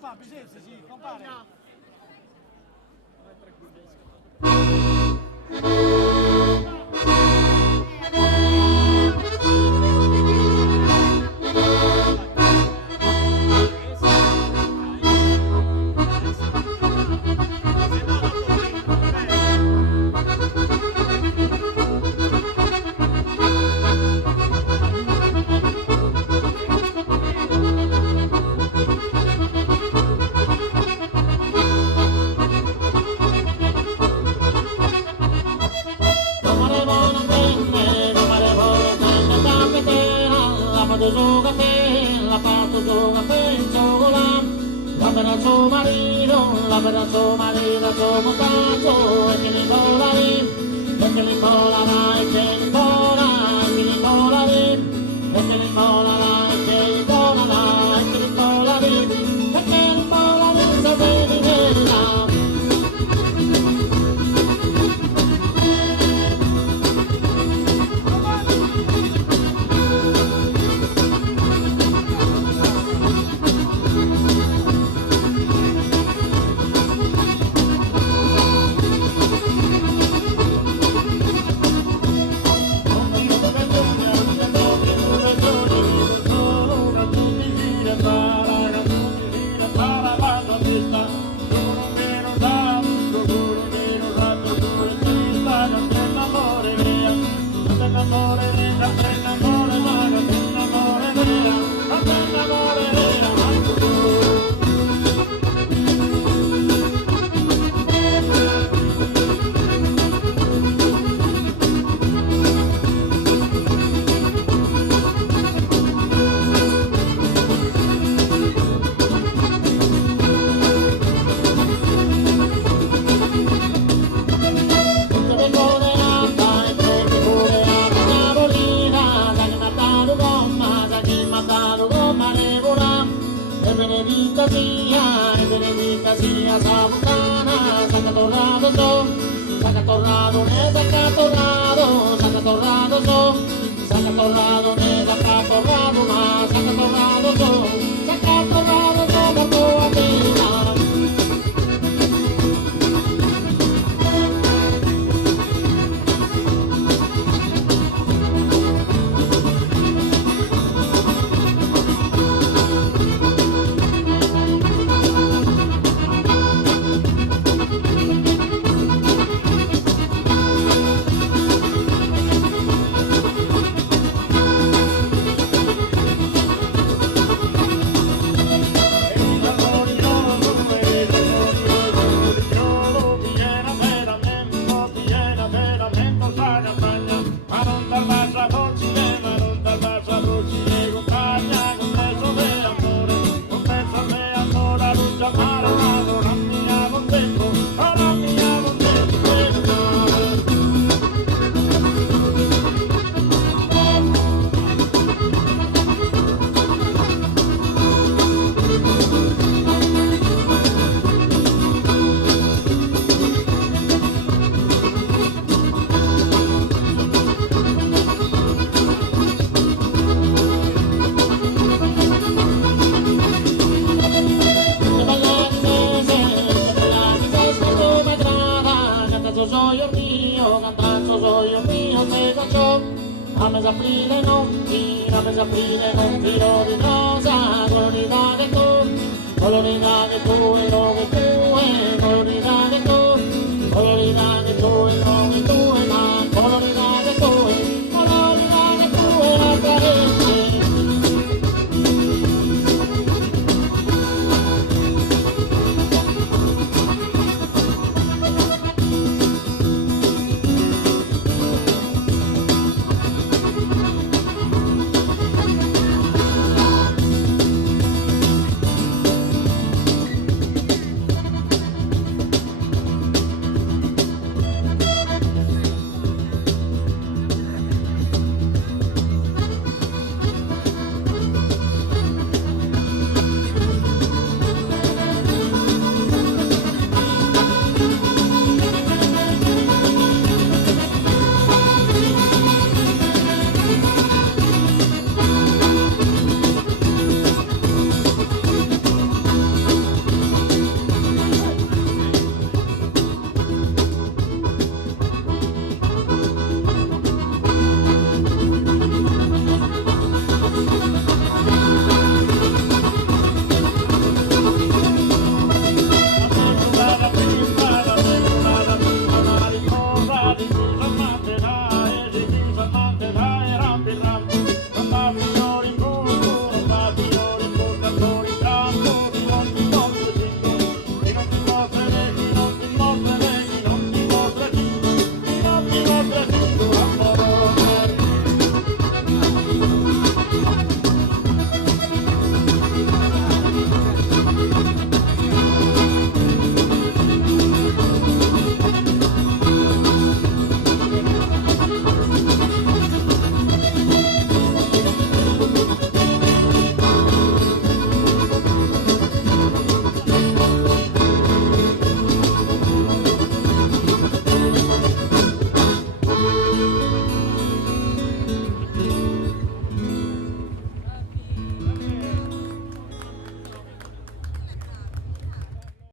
Papà, presenza, sì, compare. Suo marito, suo muchacho, e che li vola lì, e che li vola là, e che li vola, e che li vola lì, e che li vola là, e che li vola là, e che li vola lì, e che li vola lì, sapevi bella. Benedita sia Sabucana, saca tornado so, saca tornado ne saca tornado, saca tornado so, saca tornado ne saca tornado ma, saca tornado so, saca tornado so per tua vita. A mese aprile non tiro di rosa, colorina che tu e lo che te